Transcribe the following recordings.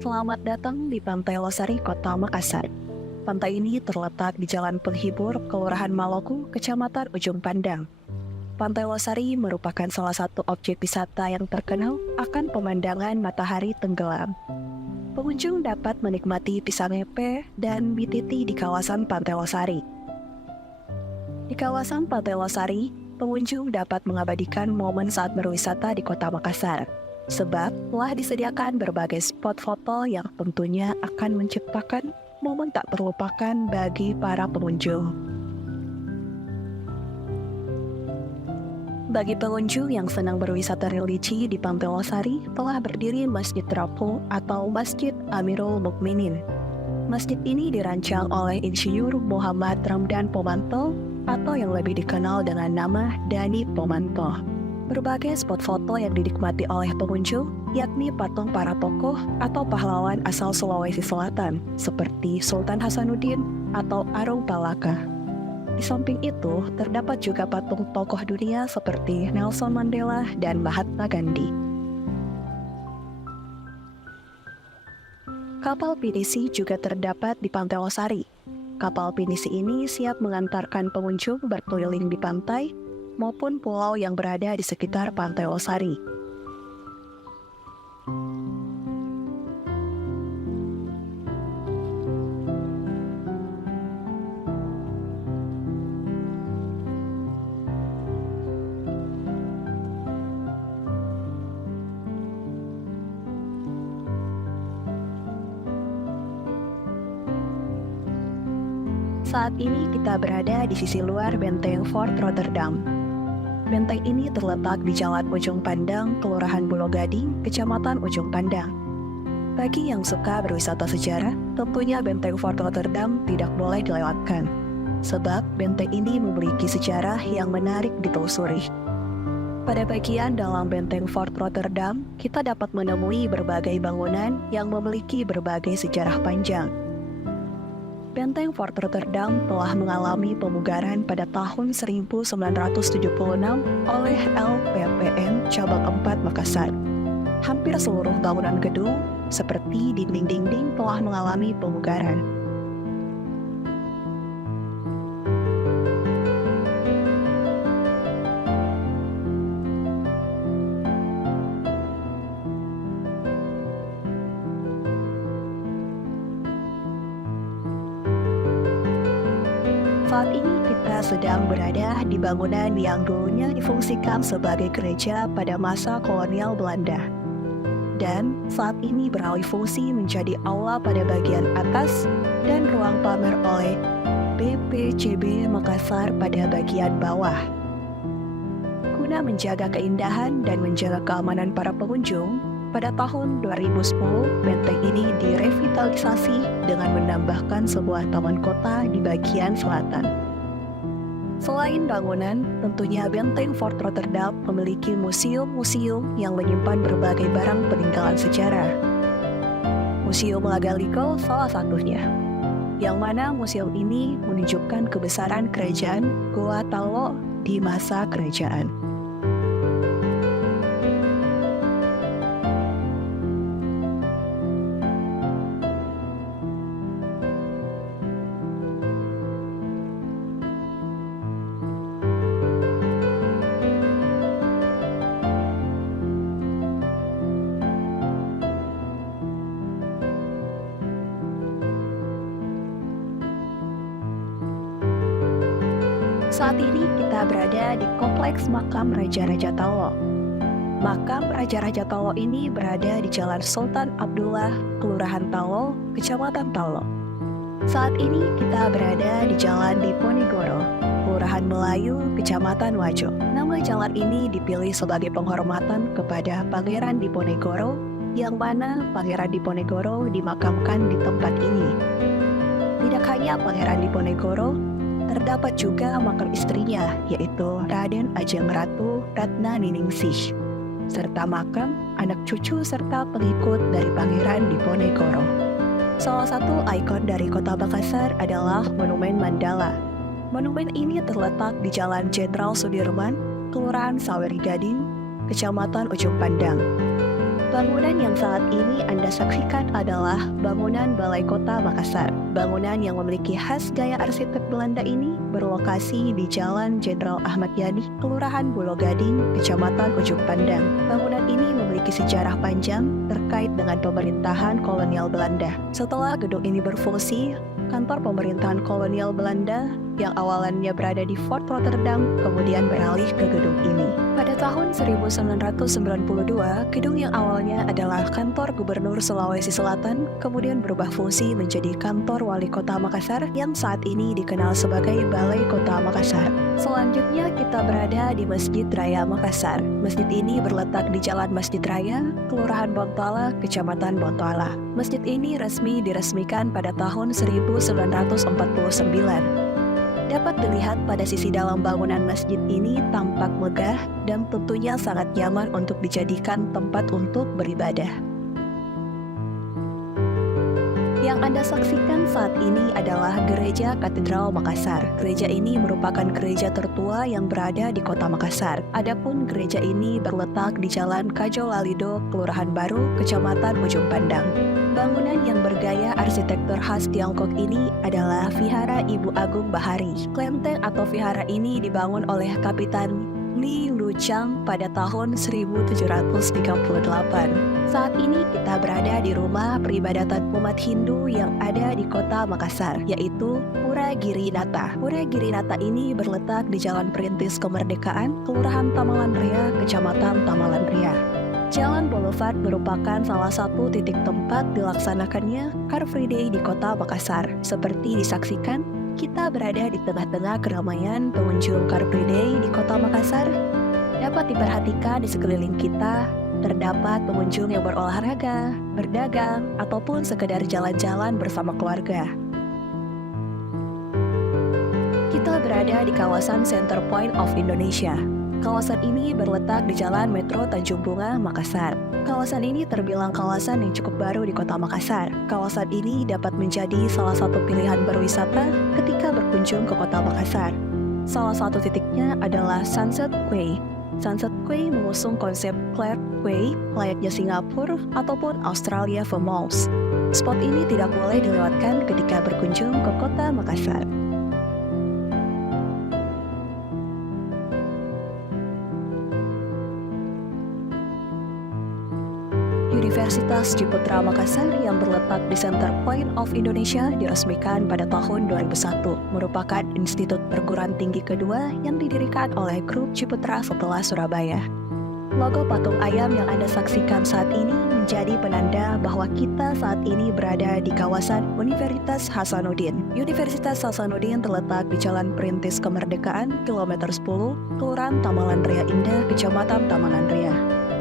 Selamat datang di Pantai Losari, Kota Makassar. Pantai ini terletak di Jalan Penghibur, Kelurahan Maloku, Kecamatan Ujung Pandang. Pantai Losari merupakan salah satu objek wisata yang terkenal akan pemandangan matahari tenggelam. Pengunjung dapat menikmati pisang epe dan BTT di kawasan Pantai Losari. Di kawasan Pantai Losari, pengunjung dapat mengabadikan momen saat berwisata di Kota Makassar. Sebab telah disediakan berbagai spot foto yang tentunya akan menciptakan momen tak terlupakan bagi para pengunjung. Bagi pengunjung yang senang berwisata religi di Pantai Losari, telah berdiri Masjid Terapung atau Masjid Amirul Mukminin. Masjid ini dirancang oleh Insinyur Muhammad Ramdan Pomanto atau yang lebih dikenal dengan nama Dani Pomanto. Berbagai spot foto yang dinikmati oleh pengunjung, yakni patung para tokoh atau pahlawan asal Sulawesi Selatan, seperti Sultan Hasanuddin atau Arung Palaka. Di samping itu, terdapat juga patung tokoh dunia seperti Nelson Mandela dan Mahatma Gandhi. Kapal pinisi juga terdapat di Pantai Losari. Kapal pinisi ini siap mengantarkan pengunjung berkeliling di pantai maupun pulau yang berada di sekitar Pantai Losari. Saat ini kita berada di sisi luar benteng Fort Rotterdam. Benteng ini terletak di Jalan Ujung Pandang, Kelurahan Pulau Gading, Kecamatan Ujung Pandang. Bagi yang suka berwisata sejarah, tentunya benteng Fort Rotterdam tidak boleh dilewatkan. Sebab benteng ini memiliki sejarah yang menarik ditelusuri. Pada bagian dalam benteng Fort Rotterdam, kita dapat menemui berbagai bangunan yang memiliki berbagai sejarah panjang. Benteng Fort Rotterdam telah mengalami pemugaran pada tahun 1976 oleh LPPN Cabang 4 Makassar. Hampir seluruh bangunan gedung, seperti dinding-dinding, telah mengalami pemugaran. Saat ini kita sedang berada di bangunan yang dulunya difungsikan sebagai gereja pada masa kolonial Belanda. Dan saat ini beralih fungsi menjadi aula pada bagian atas dan ruang pamer oleh BPCB Makassar pada bagian bawah. Guna menjaga keindahan dan menjaga keamanan para pengunjung, pada tahun 2010, benteng ini direvitalisasi dengan menambahkan sebuah taman kota di bagian selatan. Selain bangunan, tentunya benteng Fort Rotterdam memiliki museum-museum yang menyimpan berbagai barang peninggalan sejarah. Museum Lagaliko salah satunya, yang mana museum ini menunjukkan kebesaran kerajaan Goa Talo di masa kerajaan. Saat ini kita berada di Kompleks Makam Raja-Raja Talo. Makam Raja-Raja Talo ini berada di Jalan Sultan Abdullah, Kelurahan Talo, Kecamatan Talo. Saat ini kita berada di Jalan Diponegoro, Kelurahan Melayu, Kecamatan Wajo. Nama jalan ini dipilih sebagai penghormatan kepada Pangeran Diponegoro, yang mana Pangeran Diponegoro dimakamkan di tempat ini. Tidak hanya Pangeran Diponegoro, terdapat juga makam istrinya, yaitu Raden Ajeng Ratu Ratna Niningsih, serta makam anak cucu serta pengikut dari Pangeran Diponegoro. Salah satu ikon dari Kota Makassar adalah Monumen Mandala. Monumen ini terletak di Jalan Jenderal Sudirman, Kelurahan Saweri Gading, Kecamatan Ujung Pandang. Bangunan yang saat ini Anda saksikan adalah bangunan Balai Kota Makassar. Bangunan yang memiliki khas gaya arsitek Belanda ini berlokasi di Jalan Jenderal Ahmad Yani, Kelurahan Pulau Gading, Kecamatan Ujung Pandang. Bangunan ini memiliki sejarah panjang terkait dengan pemerintahan kolonial Belanda. Setelah gedung ini berfungsi, kantor pemerintahan kolonial Belanda yang awalannya berada di Fort Rotterdam kemudian beralih ke gedung ini. Pada tahun 1992, gedung yang awalnya adalah kantor Gubernur Sulawesi Selatan kemudian berubah fungsi menjadi kantor Wali Kota Makassar yang saat ini dikenal sebagai Balai Kota Makassar. Selanjutnya kita berada di Masjid Raya Makassar. Masjid ini berletak di Jalan Masjid Raya, Kelurahan Bontoala, Kecamatan Bontoala. Masjid ini resmi diresmikan pada tahun 1949. Dapat dilihat pada sisi dalam bangunan masjid ini tampak megah dan tentunya sangat nyaman untuk dijadikan tempat untuk beribadah. Yang Anda saksikan saat ini adalah Gereja Katedral Makassar. Gereja ini merupakan gereja tertua yang berada di Kota Makassar. Adapun gereja ini berletak di Jalan Kajo Lalido, Kelurahan Baru, Kecamatan Ujung Pandang. Bangunan yang bergaya arsitektur khas Tiongkok ini adalah Vihara Ibu Agung Bahari. Kelenteng atau vihara ini dibangun oleh Kapitan Li Luchang pada tahun 1738. Saat ini kita berada di rumah peribadatan umat Hindu yang ada di Kota Makassar, yaitu Pura Girinata. Pura Girinata ini berletak di Jalan Perintis Kemerdekaan, Kelurahan Tamalan Ria, Kecamatan Tamalan Ria. Jalan Boulevard merupakan salah satu titik tempat dilaksanakannya Car Free Day di Kota Makassar. Seperti disaksikan, kita berada di tengah-tengah keramaian pengunjung Car Free Day di Kota Makassar. Dapat diperhatikan di sekeliling kita, terdapat pengunjung yang berolahraga, berdagang, ataupun sekedar jalan-jalan bersama keluarga. Kita berada di kawasan Center Point of Indonesia. Kawasan ini berletak di Jalan Metro Tanjung Bunga, Makassar. Kawasan ini terbilang kawasan yang cukup baru di Kota Makassar. Kawasan ini dapat menjadi salah satu pilihan berwisata ketika berkunjung ke Kota Makassar. Salah satu titiknya adalah Sunset Quay. Sunset Quay mengusung konsep Clark Quay layaknya Singapura ataupun Australia for Malls. Spot ini tidak boleh dilewatkan ketika berkunjung ke Kota Makassar. Universitas Ciputra Makassar yang berletak di Center Point of Indonesia diresmikan pada tahun 2001, merupakan institut perguruan tinggi kedua yang didirikan oleh Grup Ciputra setelah Surabaya. Logo patung ayam yang Anda saksikan saat ini menjadi penanda bahwa kita saat ini berada di kawasan Universitas Hasanuddin. Universitas Hasanuddin terletak di Jalan Perintis Kemerdekaan, kilometer 10, Kelurahan Tamalan Ria Indah, Kecamatan Tamalan Ria.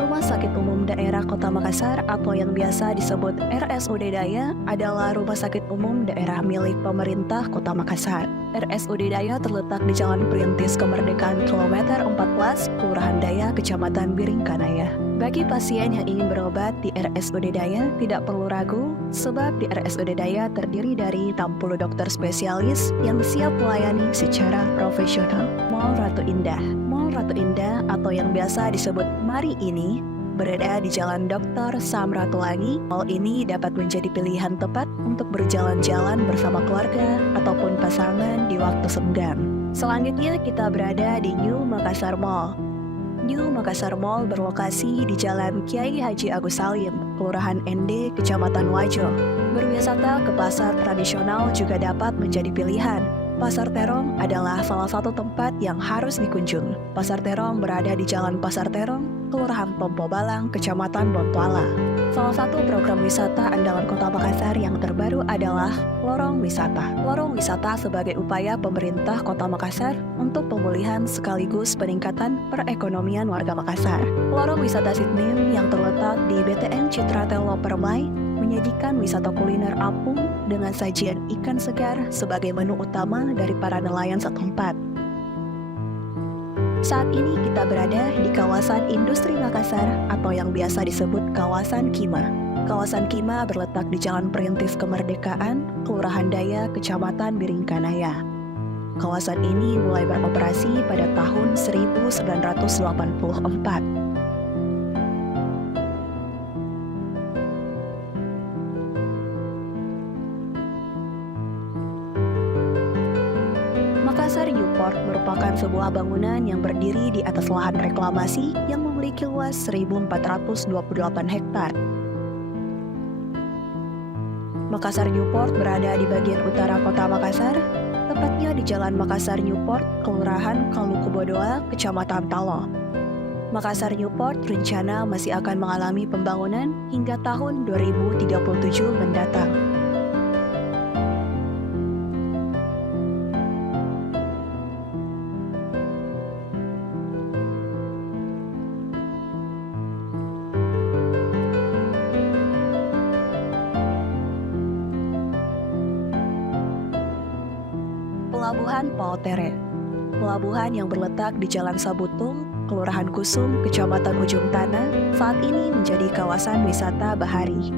Rumah Sakit Umum Daerah Kota Makassar atau yang biasa disebut RSUD Daya adalah rumah sakit umum daerah milik pemerintah Kota Makassar. RSUD Daya terletak di Jalan Perintis Kemerdekaan kilometer 14, Kelurahan Daya, Kecamatan Biringkanaya. Bagi pasien yang ingin berobat di RSUD Daya, tidak perlu ragu, sebab di RSUD Daya terdiri dari 60 dokter spesialis yang siap melayani secara profesional. Mall Ratu Indah. Mall Ratu Indah atau yang biasa disebut Mari ini berada di Jalan Dr. Sam Ratulangi. Mall ini dapat menjadi pilihan tepat untuk berjalan-jalan bersama keluarga ataupun pasangan di waktu senggang. Selanjutnya kita berada di New Makassar Mall. New Makassar Mall berlokasi di Jalan Kiai Haji Agus Salim, Kelurahan ND, Kecamatan Wajo. Berwisata ke pasar tradisional juga dapat menjadi pilihan. Pasar Terong adalah salah satu tempat yang harus dikunjung. Pasar Terong berada di Jalan Pasar Terong, Kelurahan Tompo Balang, Kecamatan Bontoala. Salah satu program wisata andalan Kota Makassar yang terbaru adalah Lorong Wisata. Lorong Wisata sebagai upaya pemerintah Kota Makassar untuk pemulihan sekaligus peningkatan perekonomian warga Makassar. Lorong Wisata Sydney yang terletak di BTN Citra Telo Permai menyajikan wisata kuliner apung dengan sajian ikan segar sebagai menu utama dari para nelayan setempat. Saat ini kita berada di kawasan Industri Makassar atau yang biasa disebut kawasan Kima. Kawasan Kima berletak di Jalan Perintis Kemerdekaan, Kelurahan Daya, Kecamatan Biringkanaya. Kawasan ini mulai beroperasi pada tahun 1984. Makassar Newport merupakan sebuah bangunan yang berdiri di atas lahan reklamasi yang memiliki luas 1.428 hektar. Makassar Newport berada di bagian utara kota Makassar, tepatnya di Jalan Makassar Newport, Kelurahan Kalukubodoa, Kecamatan Talo. Makassar Newport rencana masih akan mengalami pembangunan hingga tahun 2037 mendatang. Pelabuhan Pautere. Pelabuhan yang berletak di Jalan Sabutung, Kelurahan Kusum, Kecamatan Ujung Tanah, saat ini menjadi kawasan wisata bahari.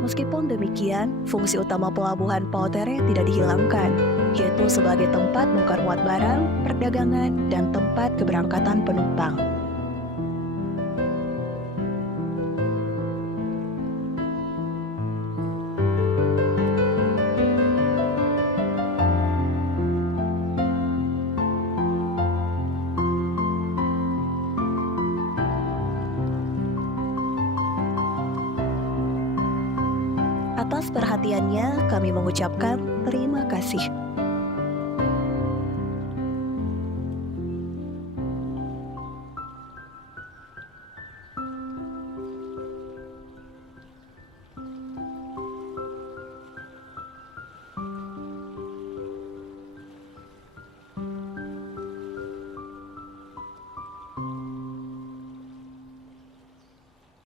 Meskipun demikian, fungsi utama Pelabuhan Pautere tidak dihilangkan, yaitu sebagai tempat bongkar muat barang, perdagangan, dan tempat keberangkatan penumpang. Atas perhatiannya, kami mengucapkan terima kasih.